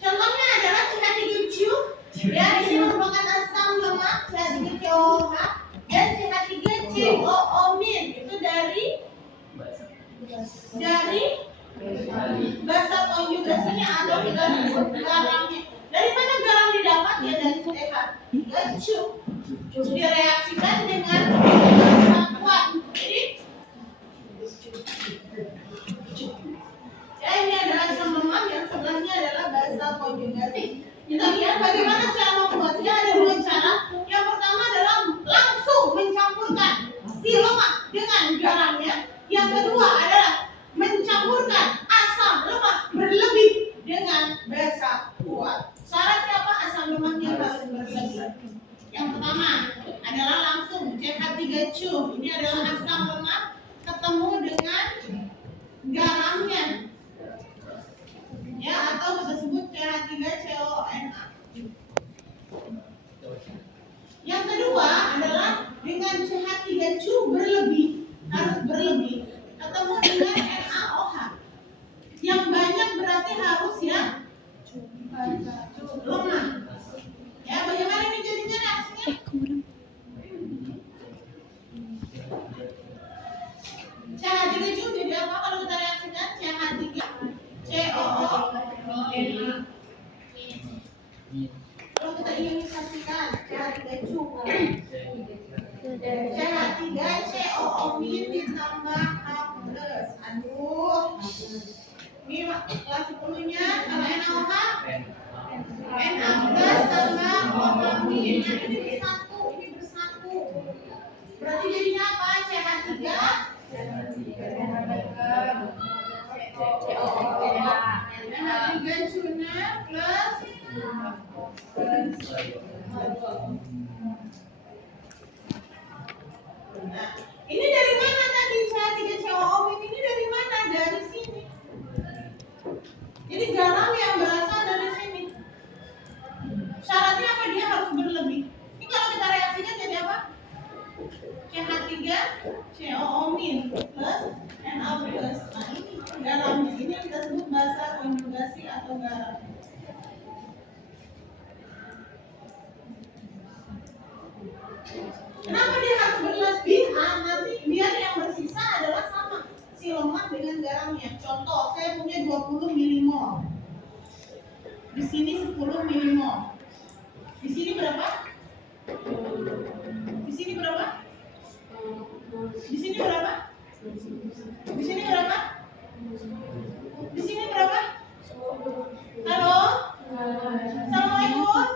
Contohnya adalah CH3CU, ya ini merupakan asam lemak CH3COH dan CH3COO- itu dari basa konjugasinya atau kita sebut garamnya. Dari mana garam didapat? Ya dari CH3CU. Direaksikan dengan basa kuat. Jadi ya ini adalah asam lemak yang sebelahnya adalah basa konjugasi. Kita lihat bagaimana cara membuatnya. Ada dua cara. Yang pertama adalah langsung mencampurkan si lemak dengan garamnya. Yang kedua adalah mencampurkan asam lemak berlebih dengan basa kuat. Syaratnya apa? Asam lemaknya harus berlebih. Yang pertama adalah langsung CH3CU. Ini adalah asam lemak ketemu dengan garamnya, ya, atau kita sebut CH3CONA. Yang kedua adalah dengan CH3CU berlebih, harus berlebih, ketemu dengan NaOH. Yang banyak berarti harus yang lemah. Ya, bagaimana ini jadinya reaksinya? CH3CU jadi apa kalau kita reaksikan? CH3COO. Kalau kita ionisasikan CH3CU, CH3COO- ditambah H+. Aduh, ini kelas 10-nya kalau NaOH Na+ tambah OH-. Ini bersatu, berarti jadinya apa? CH3 CH3CUNA plus nah, ini dari mana tadi CH3COO? Ini dari mana? Dari sini. Jadi garam yang berasal dari sini. Syaratnya apa? Dia harus berlebih. Ini kalau kita reaksikan jadi apa? CH3COO- plus Na+. Nah, ini garamnya. Ini yang kita sebut basa konjugasi atau garam. Kenapa dia harus berlebih? Nanti biar yang bersisa adalah sama si lemak dengan garamnya. Contoh, saya punya 20 milimol. Di sini 10 milimol. Di sini berapa? Di sini berapa? Di sini berapa? Di sini berapa? Di sini berapa? Halo? Assalamualaikum?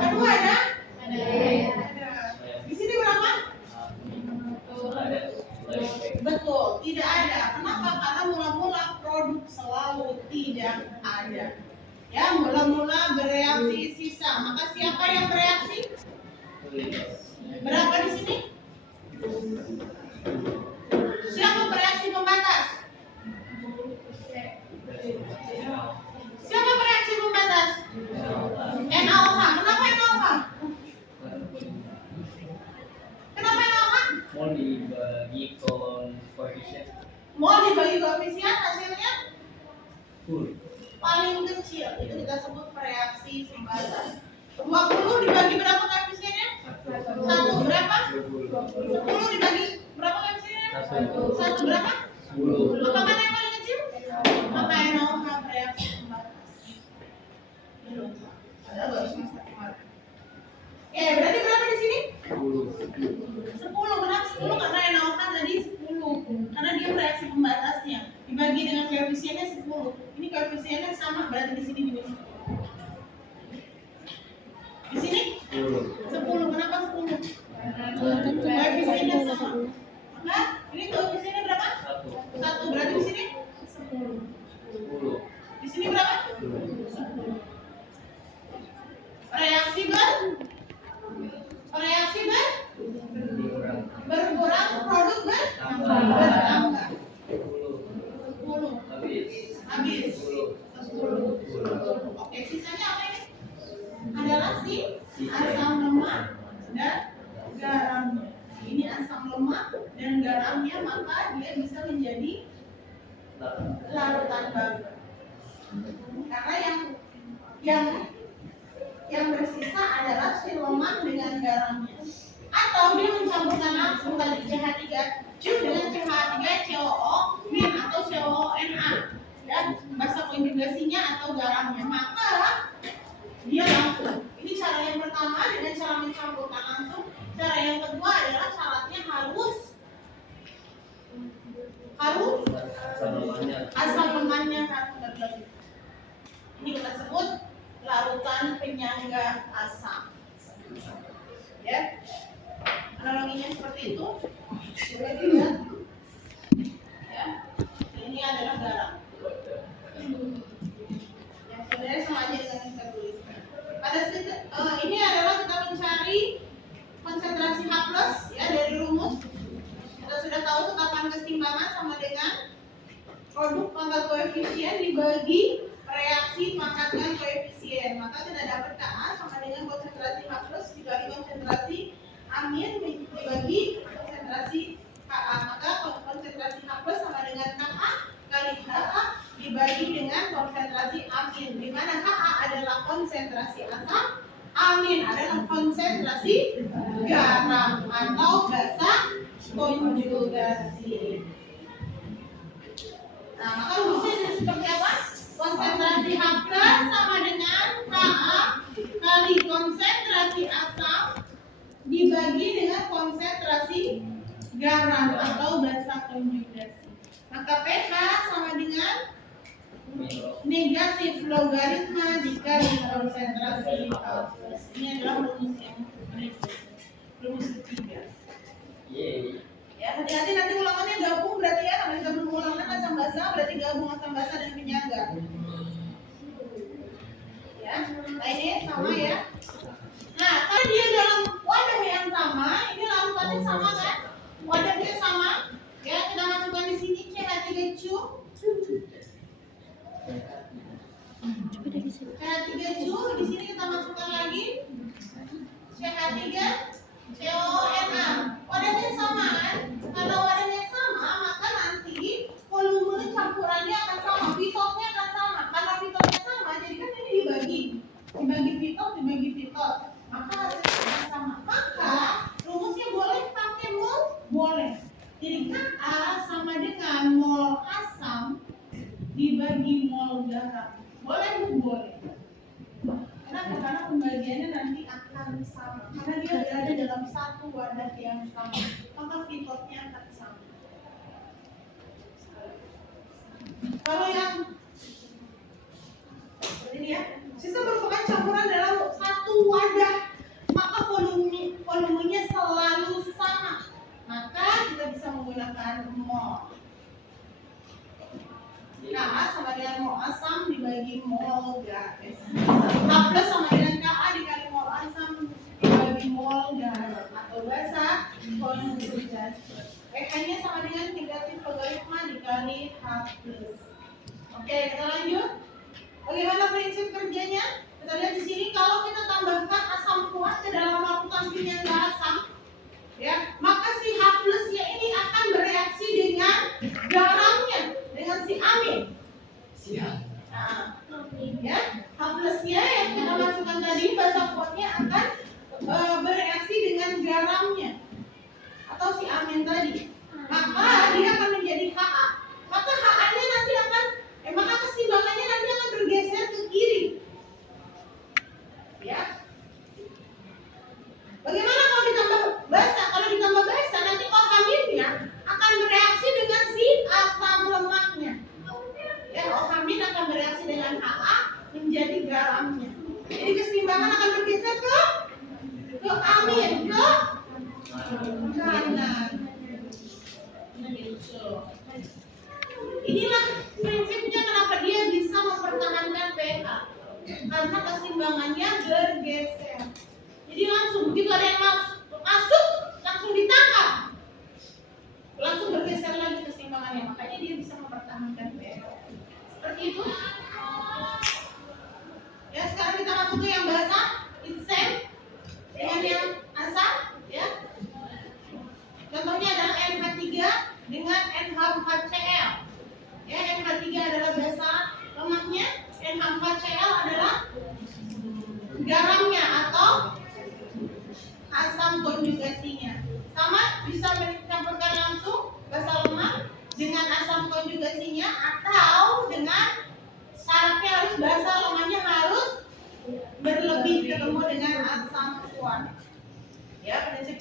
Aduh, ada? Di sini berapa? Betul, tidak ada. Kenapa? Karena mula-mula produk selalu tidak ada. Ya, mula-mula bereaksi sisa. Maka siapa yang bereaksi? Berapa di sini? Siapa bereaksi pembatas? Siapa bereaksi pembatas? NaOH. Kenapa NaOH? Kenapa NaOH? Mau dibagi koefisien hasilnya full. Paling kecil itu kita sebut reaksi pembatas. 20 dibagi berapa koefisiennya? 1 berapa? 10 dibagi berapa koefisiennya? 1 berapa? 10. Apa mana yang paling kecil? Maka NaOH reaksi pembatas. Ada baru semester kemarin. Berarti berapa di sini? 10. Kenapa 10? Karena NaOH tadi 10. Karena dia reaksi pembatasnya. Dibagi dengan koefisiennya 10. Ini koefisiennya sama, berarti di sini juga 10. Di sini 10. Kenapa 10? Koefisiennya sama. Maka ini koefisiennya berapa? 1. Berarti di sini 10. Di sini berapa? 10. Reaksi berkurang, produk bertambah. 10. Habis. 10. Oke, sisanya apa ini? Adalah si asam lemak dan garam. Ini asam lemak dan garamnya, maka dia bisa menjadi larutan. larutan baru. Karena yang bersisa adalah siloman dengan garamnya. Atau dia mencampurkan langsung tadi CH3 dengan CH3COO min atau COONA. Dan bahasa konjugasinya atau garamnya, maka dia langsung. Ini cara yang pertama dengan cara mencampurkan langsung. Cara yang kedua adalah syaratnya harus asam lemaknya harus berlebih. Ini kita sebut larutan penyangga asam. Ya, analoginya seperti itu. Boleh dilihat. Ya, ini adalah garam. Yang sebenarnya sama aja dengan yang kita tulis. Ini adalah kita mencari konsentrasi H+ ya dari rumus. Kita sudah tahu tetapan keseimbangan sama dengan produk pangkat koefisien dibagi reaksi pangkatkan koefisien. Maka kita dapat Ka sama dengan konsentrasi H+ dibagi konsentrasi amin dibagi konsentrasi Ka. Maka konsentrasi H+ sama dengan Ka kali Ha dibagi dengan konsentrasi amin, di mana Ka adalah konsentrasi asam, amin adalah konsentrasi garam atau bahasa konjugasi. Nah, maka rumusnya seperti apa? Konsentrasi H+ sama dengan Ka kali konsentrasi asam dibagi dengan konsentrasi garam atau basa konjugasi. Maka pH sama dengan negatif logaritma dikali konsentrasi H+. Ini adalah rumus yang rumus ketiga. Ya, hati-hati nanti ulangannya gabung berarti ya, kalau kita belum ulangan asam basa berarti gabung asam basa dan penyangga. Ya, nah ini sama ya. Nah, kalau dia dalam wadah yang sama, ini larutannya sama kan? Wadahnya sama. Ya, kita masukkan di sini CH3CuO. CH3CuO di sini kita masukkan lagi CH3COONA. Wadahnya sama kan? Kalau wadahnya sama, maka nanti volume campurannya akan sama, fitotnya akan sama. Karena fitotnya sama, jadi kan ini dibagi fitot. Maka hasilnya akan sama. Maka rumusnya boleh pakai mol? Boleh. Jadi Ka sama dengan mol asam dibagi mol garam. Boleh Bu? Boleh. Kenapa? Karena pembagiannya nanti akan sama. Karena dia berada dalam satu wadah yang sama. Maka fitotnya akan sama. Kalau yang ini ya, sistem merupakan campuran dalam satu wadah, maka volumenya selalu sama. Maka kita bisa menggunakan mol. Ka sama dengan mol asam dibagi mol garam. H+ sama dengan Ka dikali mol asam dibagi mol garam atau bahasa konjugasi. pH-nya sama dengan negatif logaritma dikali H+. Oke, kita lanjut. Bagaimana prinsip kerjanya? Kita lihat di sini, kalau kita tambahkan asam kuat ke dalam larutan penyangga asam, ya, maka si H+-nya ini akan bereaksi dengan garamnya, dengan si amin. Siap. Nah, ya, H+-nya yang kita masukkan tadi, basa kuatnya akan bereaksi dengan garamnya atau si amin tadi. Maka dia akan menjadi Ha. Maka Ha-nya nanti akan maka keseimbangannya nanti akan bergeser ke kiri. Ya. Bagaimana kalau ditambah basa? Kalau ditambah basa nanti OH-aminnya akan bereaksi dengan si asam lemaknya. Ya, OH-amin akan bereaksi dengan Ha menjadi garamnya. Jadi keseimbangan akan bergeser ke amin, ke kanan. Inilah prinsipnya kenapa dia bisa mempertahankan pH, karena keseimbangannya bergeser. Jadi langsung begitu ada yang masuk langsung ditangkap, langsung bergeser lagi keseimbangannya. Makanya dia bisa mempertahankan pH. Seperti itu. Ya, sekarang kita masuk ke yang basa, it's same dengan yang asam, ya. Contohnya adalah NH3 dengan NH4Cl. Ya, NH3 adalah basa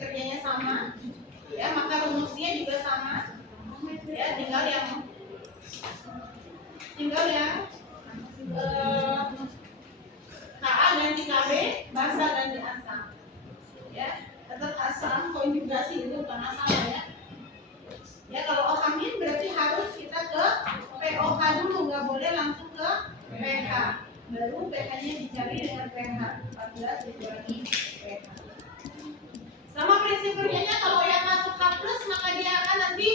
kerjanya sama, ya maka rumusnya juga sama, ya tinggal yang KA ganti KB, basa ganti asam, ya tetap asam konjugasi itu bukan asam ya. Ya kalau ohamin berarti harus kita ke POH dulu, nggak boleh langsung ke pH. Baru pH-nya dicari dengan pH 14 dikurangi pH. Sama prinsip kerjanya, kalau yang masuk H+ maka dia akan nanti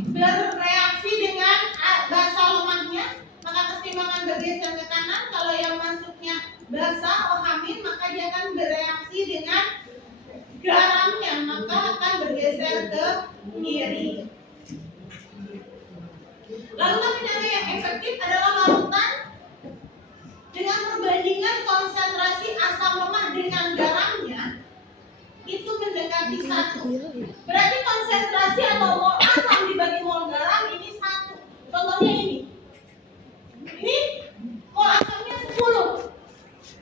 bereaksi dengan basa lemahnya, maka keseimbangan bergeser ke kanan. Kalau yang masuknya basa ohamin maka dia akan bereaksi dengan garamnya, maka akan bergeser ke kiri. Larutan penyangga yang efektif adalah larutan dengan perbandingan konsentrasi asam lemah dengan garamnya itu mendekati 1. Berarti konsentrasi atau mol asam dibagi mol garam ini 1. Contohnya ini. Ini mol asamnya 10.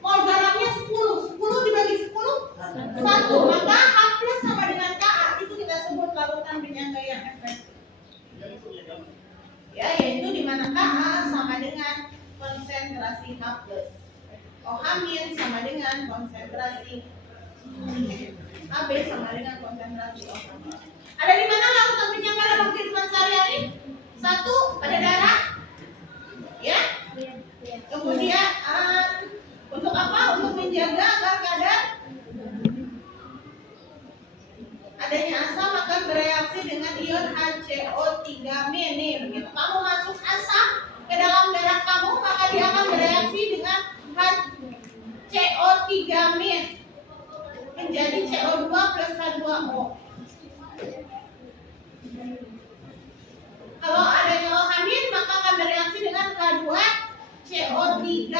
Mol garamnya 10. 10 dibagi 10 1. Maka H+ sama dengan Ka, itu kita sebut larutan penyangga yang efektif. Ya, yaitu di mana Ka sama dengan konsentrasi H+. OH- sama dengan konsentrasi AB sama dengan konsentrasi OH. Ada di mana larutan penyangga dalam kehidupan sehari-hari? 1 pada darah, ya. Kemudian untuk apa? Untuk menjaga agar kadar adanya asam akan bereaksi dengan ion HCO3- nih. Begitu kamu masuk asam ke dalam darah kamu, maka dia akan bereaksi dengan HCO3- menjadi CO2 plus H2O. Kalau adanya OH- maka akan bereaksi dengan H2CO3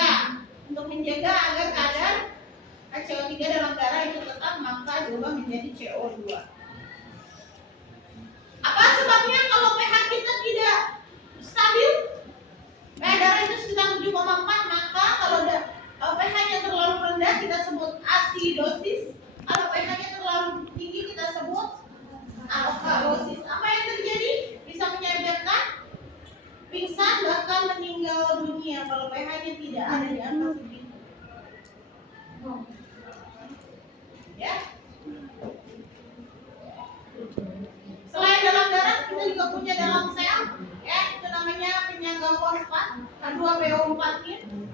untuk menjaga agar kadar HCO3 dalam darah itu tetap, maka diubah menjadi CO2. Apa sebabnya kalau pH kita tidak stabil? pH darah itu sekitar 7,4, maka kalau pH-nya terlalu rendah kita sebut asidosis. Kalau pH-nya terlalu tinggi kita sebut alkalosis. Apa yang terjadi? Bisa menyebabkan pingsan bahkan meninggal dunia kalau pH-nya tidak ada di atas segitu. Ya. Selain dalam darah, kita juga punya dalam sel, ya, itu namanya penyangga fosfat H2PO4-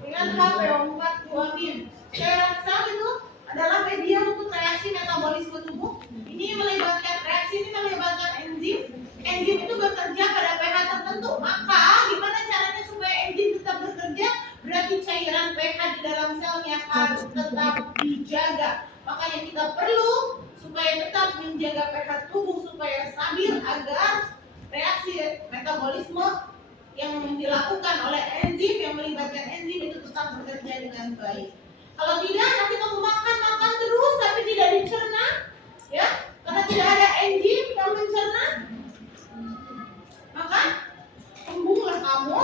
dengan HPO4-2-. Cairan sel itu adalah media untuk reaksi metabolisme tubuh. Ini melibatkan enzim. Enzim itu bekerja pada pH tertentu. Maka gimana caranya supaya enzim tetap bekerja? Berarti cairan pH di dalam selnya harus tetap dijaga. Makanya kita perlu supaya tetap menjaga pH tubuh supaya stabil agar reaksi metabolisme yang dilakukan oleh enzim, yang melibatkan enzim itu tetap bekerja dengan baik. Kalau tidak, nanti kamu makan terus tapi tidak dicerna, ya, karena tidak ada enzim yang mencerna, maka kembunglah kamu